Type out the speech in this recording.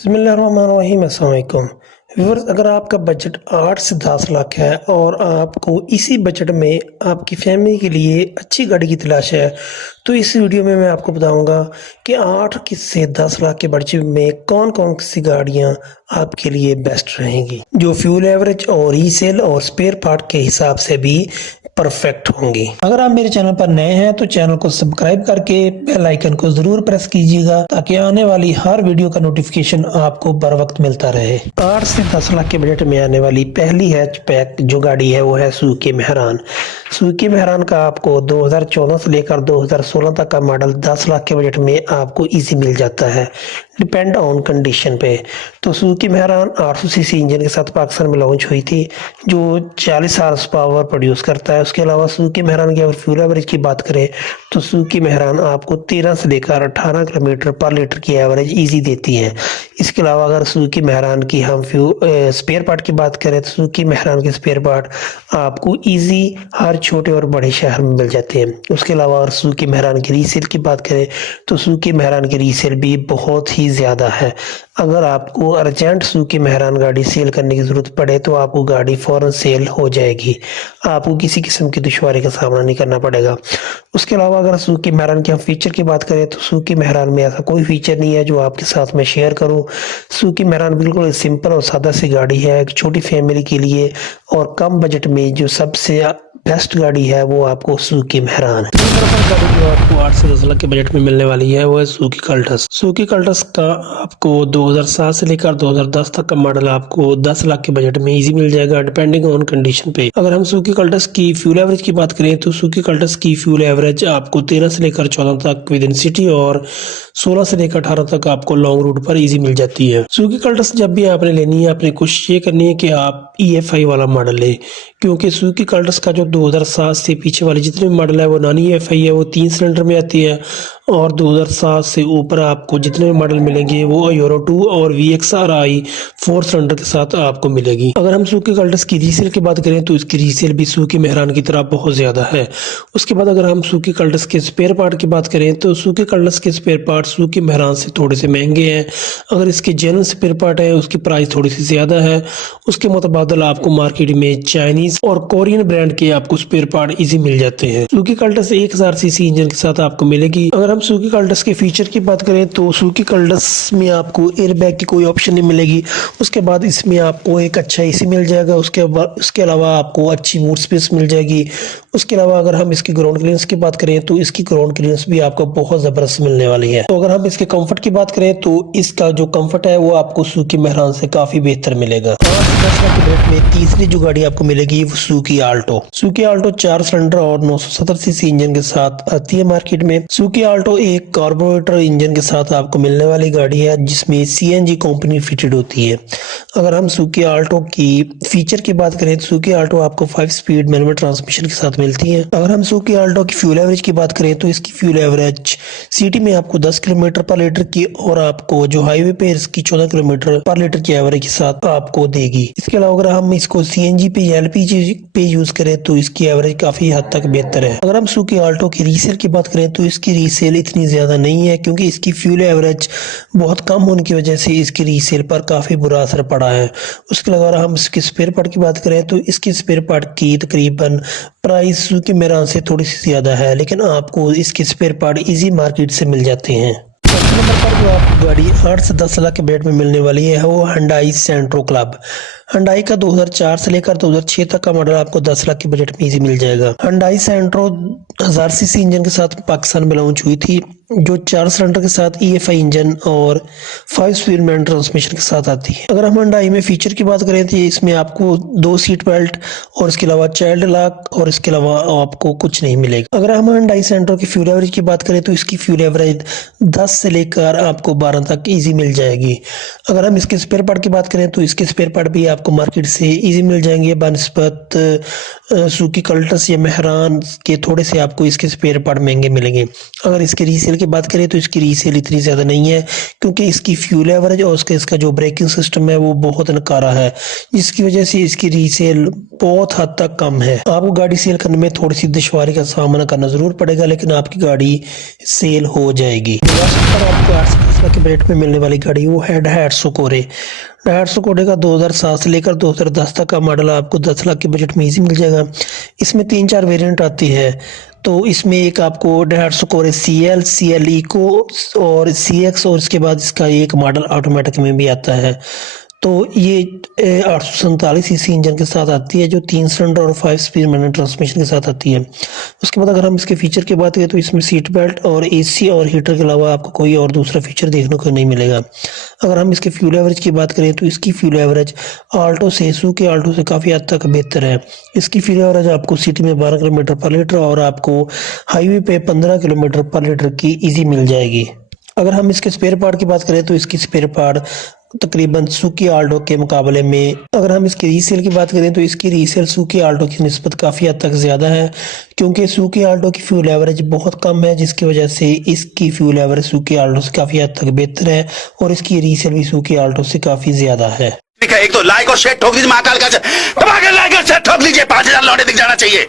बिस्मिल्लाहिर्रहमानिर्रहीम। अस्सलाम वालेकुम व्यूअर्स, अगर आपका बजट 8 से 10 लाख है और आपको इसी बजट में आपकी फैमिली के लिए अच्छी गाड़ी की तलाश है, तो इस वीडियो में मैं आपको बताऊंगा कि 8 से 10 लाख के बजट में कौन कौन सी गाड़ियां आपके लिए बेस्ट रहेंगी, जो फ्यूल एवरेज और रीसेल और स्पेयर पार्ट के हिसाब से भी परफेक्ट होंगी। अगर आप मेरे चैनल पर नए हैं तो चैनल को सब्सक्राइब करके बेल आइकन को जरूर प्रेस कीजिएगा ताकि आने वाली हर वीडियो का नोटिफिकेशन आपको बर वक्त मिलता रहे। 8 से 10 लाख के बजट में आने वाली पहली हैचबैक जो गाड़ी है वो है सुजुकी मेहरान। सुजुकी मेहरान का आपको 2014 से लेकर 2016 तक का मॉडल 10 लाख के बजट में आपको इजी मिल जाता है, डिपेंड ऑन कंडीशन पे। तो सुजुकी मेहरान 800 सीसी इंजन के साथ पाकिस्तान में लॉन्च हुई थी, जो 40 हॉर्स पावर प्रोड्यूस करता है। उसके अलावा सुजुकी मेहरान की अगर फ्यूल एवरेज की बात करें तो सुजुकी मेहरान आपको 13 से लेकर 18 किलोमीटर पर लीटर की एवरेज इजी देती है। इसके अलावा अगर सुजुकी मेहरान की हम स्पेयर पार्ट की बात करें तो सुजुकी मेहरान के स्पेयर पार्ट आपको इजी हर छोटे और बड़े शहर में मिल जाते हैं। उसके अलावा अगर सुजुकी मेहरान की रीसेल की बात करें तो सुजुकी मेहरान की रीसेल भी बहुत ही ज़्यादा है। अगर आपको अर्जेंट सुजुकी मेहरान गाड़ी सेल करने की ज़रूरत पड़े तो आपको गाड़ी फ़ौरन सेल हो जाएगी, आपको किसी किस्म की दुश्वारी का सामना नहीं करना पड़ेगा। उसके अलावा अगर सुजुकी मेहरान के हम फीचर की बात करें तो सुजुकी मेहरान में ऐसा कोई फीचर नहीं है जो आपके साथ मैं शेयर करूं। सुजुकी मेहरान बिल्कुल सिंपल और सादा सी गाड़ी है, एक छोटी फैमिली के लिए और कम बजट में जो सबसे बेस्ट गाड़ी है वो आपको सुजुकी मेहरान। गाड़ी जो आपको 8 से 10 लाख के बजट में मिलने वाली है वो है सुजुकी कल्टस। सुजुकी कल्टस का आपको 2007 से लेकर 2010 तक का मॉडल आपको 10 लाख के बजट में इजी मिल जाएगा, डिपेंडिंग ऑन कंडीशन पे। अगर हम सुजुकी कल्टस की फ्यूल एवरेज की बात करें तो सुजुकी कल्टस की फ्यूल एवरेज आपको 13 से लेकर 14 तक विद इन सिटी और 16 से लेकर 18 तक आपको लॉन्ग रूट पर इजी मिल जाती है। सुजुकी कल्टस जब भी आपने लेनी है, आपने कोशिश ये करनी है कि आप EFI वाला मॉडल ले, क्योंकि सुजुकी कल्टस का जो 2007 से पीछे वाले जितने भी मॉडल है वो नॉन EFI है, वो 3 सिलेंडर में आती है। और 2007 से ऊपर आपको जितने भी मॉडल मिलेंगे वो यूरो 2 और VXRI 4 सिलेंडर के साथ आपको मिलेगी। अगर हम सुजुकी कल्टस की रीसेल की बात करें तो इसकी रीसेल भी सुजुकी मेहरान की तरह बहुत ज्यादा है। उसके बाद अगर हम सुजुकी कल्टस के स्पेयर पार्ट की बात करें तो सुजुकी कल्टस के स्पेयर पार्ट सुजुकी मेहरान से थोड़े से महंगे हैं। अगर इसके जेन्युइन स्पेयर पार्ट है उसकी प्राइस थोड़ी सी ज्यादा है। उसके मुताबिक आपको मार्केट में चाइनीज और कोरियन ब्रांड के आपको स्पेयर पार्ट इजी मिल जाते हैं। सुजुकी कल्टस 1000 सीसी इंजन के साथ आपको मिलेगी। अगर हम सुजुकी कल्टस के फीचर की बात करें तो सुजुकी कल्टस में आपको एयरबैग की कोई ऑप्शन नहीं मिलेगी। उसके बाद इसमें आपको एक अच्छा AC मिल जाएगा। उसके अलावा आपको अच्छी बूट स्पेस मिल जाएगी। उसके अलावा अगर हम इसकी ग्राउंड क्लियरेंस की बात करें तो इसकी ग्राउंड क्लियरेंस भी आपको बहुत जबरदस्त मिलने वाली है। तो अगर हम इसके कंफर्ट की बात करें तो इसका जो कंफर्ट है वो आपको सुजुकी मेहरान से काफी बेहतर मिलेगा। 10 लाख के बजट में तीसरी जो गाड़ी आपको मिलेगी वो Suzuki Alto. Suzuki Alto 4 cylinder और 970 सीसी इंजन के साथ आती है मार्केट में। सुजुकी आल्टो एक कार्बोरेटर इंजन के साथ आपको मिलने वाली गाड़ी है जिसमें CNG कंपनी फिटेड होती है। अगर हम सुजुकी आल्टो की फीचर की बात करें तो सुजुकी आल्टो आपको 5 स्पीड मैनुअल ट्रांसमिशन के साथ मिलती है। अगर हम सुजुकी आल्टो की फ्यूल एवरेज की बात करें तो इसकी फ्यूल एवरेज सिटी में आपको 10 किलोमीटर पर लीटर की और आपको जो हाईवे पे इसकी 14 किलोमीटर पर लीटर की एवरेज के साथ आपको देगी। इसके अलावा अगर हम इसको CNG पे या LPG पे यूज करें तो इसकी एवरेज काफी हद तक बेहतर है। अगर हम सुजुकी आल्टो की रीसेल की बात करें तो इसकी रीसेल इतनी ज्यादा नहीं है, क्योंकि इसकी फ्यूल एवरेज बहुत कम होने की वजह से इसकी रीसेल पर काफी बुरा असर पड़ा है। उसके अलावा अगर हम इसके स्पेयर पार्ट की बात करें तो इसके स्पेयर पार्ट की तकरीबन प्राइस सुजुकी मेहरान से थोड़ी सी ज्यादा है, लेकिन आपको इसके स्पेयर पार्ट इजी मार्केट से मिल जाते हैं। नंबर पर जो आपको गाड़ी 8 से 10 लाख के बजट में मिलने वाली है वो Hyundai Santro क्लब। Hyundai का 2004 से लेकर 2006 तक का मॉडल आपको 10 लाख के बजट में इजी मिल जाएगा। Hyundai Santro 1000 सीसी इंजन के साथ पाकिस्तान में लॉन्च हुई थी, जो 4 सिलेंडर के साथ EFI इंजन और 5 स्पीड मैनुअल ट्रांसमिशन के साथ आती है। अगर हम Hyundai में फीचर की बात करें तो इसमें आपको 2 सीट बेल्ट और इसके अलावा चाइल्ड लॉक और इसके अलावा आपको कुछ नहीं मिलेगा। अगर हम Hyundai Santro की फ्यूल एवरेज की बात करें तो इसकी फ्यूल एवरेज 10 से लेकर आपको 12 तक इजी मिल जाएगी। अगर हम इसके स्पेयर पार्ट की बात करें तो इसके स्पेयर पार्ट भी आपको मार्केट से इजी मिल जाएंगे बनिस्बत सुजुकी कल्टस या मेहरान के थोड़े से आपको इसके स्पेयर पार्ट महंगे मिलेंगे। अगर इसके रीसेल की बात करें तो इसकी रीसेल इतनी ज़्यादा नहीं है, क्योंकि इसकी फ्यूल एवरेज और इसका जो ब्रेकिंग सिस्टम है वो बहुत नकारा है, जिसकी वजह से इसकी रीसेल बहुत हद तक कम है। आपको गाड़ी सेल करने में थोड़ी सी दुश्वारी का सामना करना ज़रूर पड़ेगा, लेकिन आपकी गाड़ी सेल हो जाएगी। आपको 10 लाख के बजट में मिलने वाली गाड़ी वो है डायट्सो कोरे। डायट्सो कोरे का 2007 से लेकर 2010 तक का मॉडल आपको 10 लाख के बजट में इजी मिल जाएगा। इसमें 3-4 वेरिएंट आती है। तो इसमें एक आपको डायट्सो कोरे CL, CL इको और CX और इसके बाद इसका एक मॉडल ऑटोमेटिक में भी आता है। तो ये 847 सीसी इंजन के साथ आती है जो 3 सिलेंडर और 5 स्पीड मैनुअल ट्रांसमिशन के साथ आती है। उसके बाद अगर हम इसके फीचर की बात करें तो इसमें सीट बेल्ट और AC और हीटर के अलावा आपको कोई और दूसरा फीचर देखने को नहीं मिलेगा। अगर हम इसके फ्यूल एवरेज की बात करें तो इसकी फ्यूल एवरेज आल्टो से सुजुकी आल्टो से काफ़ी हद तक बेहतर है। इसकी फ्यूल एवरेज आपको सिटी में 12 किलोमीटर पर लीटर और आपको हाईवे पे 15 किलोमीटर पर लीटर की ईजी मिल जाएगी। अगर हम इसके स्पेयर पार्ट की बात करें तो इसकी स्पेयर पार्ट तकरीबन सुजुकी आल्टो के मुकाबले में, अगर हम इसकी रीसेल की बात करें तो इसकी रीसेल सुजुकी आल्टो की निस्बत काफ़ी हद तक ज़्यादा है, क्योंकि सुजुकी आल्टो की फ्यूल एवरेज बहुत कम है, जिसकी वजह से इसकी फ्यूल एवरेज सुजुकी आल्टो से काफ़ी हद तक बेहतर है और इसकी रीसेल भी सुजुकी आल्टो से काफ़ी ज़्यादा है। एक तो लाइक और शेयर ठोक दीजिए, महाकाल का दबा के लाइक और शेयर ठोक लीजिए, 5000 लौटे दिख जाना चाहिए।